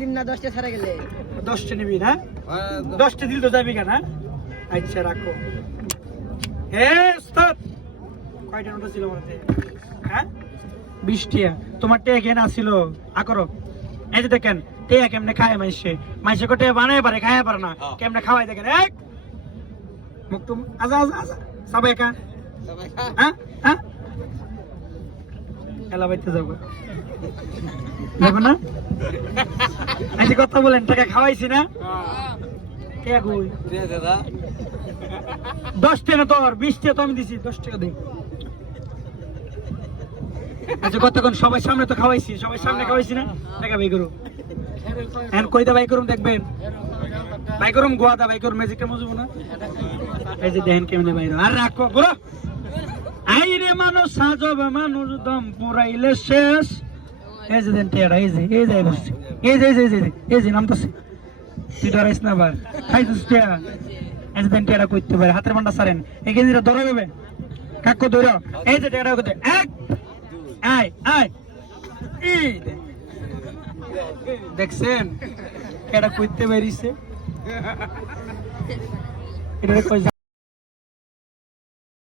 দিন না 10টা ছাড়া গেলে 10টা নিবি না 10টা দিল তো যাবি কেন আচ্ছা রাখো উস্তাদ কয়টা নোট ছিল আমার হ্যাঁ 20টা তোমার টেয়া কেন আসছিল আকরো এই যে দেখেন টেয়া কেমনে খায় মাইসে কোটে বানায় পারে খায় পারে না কেমনে খাওয়াই দেখেন এক মুক্তুম আজা সবাই কা হ্যাঁ হ্যাঁ এলা বাইতে যাবো দেখো না আজকে কথা বলেন টাকা খাওয়াইছি না কে কই 10টা না তোর 20টা তো আমি দিছি 10 টাকা দেই আচ্ছা কতক্ষণ সবাই সামনে তো খাওয়াইছি সবাই সামনে খাওয়াইছি না টাকা বাই করো এখন কইতা বাই করুম দেখবেন বাই করুম গোয়াদা বাই করুম ম্যাজিকটা মজবো না এই যে দেখেন কেমনে বাইরো আর রাখো বড় আই রে মানুষ সাজব মানুষ দম পুরাইলে শেষ এই যে দেন টেড়া এই যে বসছে এই যে নামতাছে তুই ডরাইস না বার খাইছিস টেড়া এই যে দেন টেড়া কইতে পারে হাতের বান্ডা সারেন এই গেঞ্জিটা ধরে যাবে কাকু ধরো এই যে টেড়া কইতে এক আয় এই দেখছেন টেড়া কইতে বেরিয়েছে এটা কই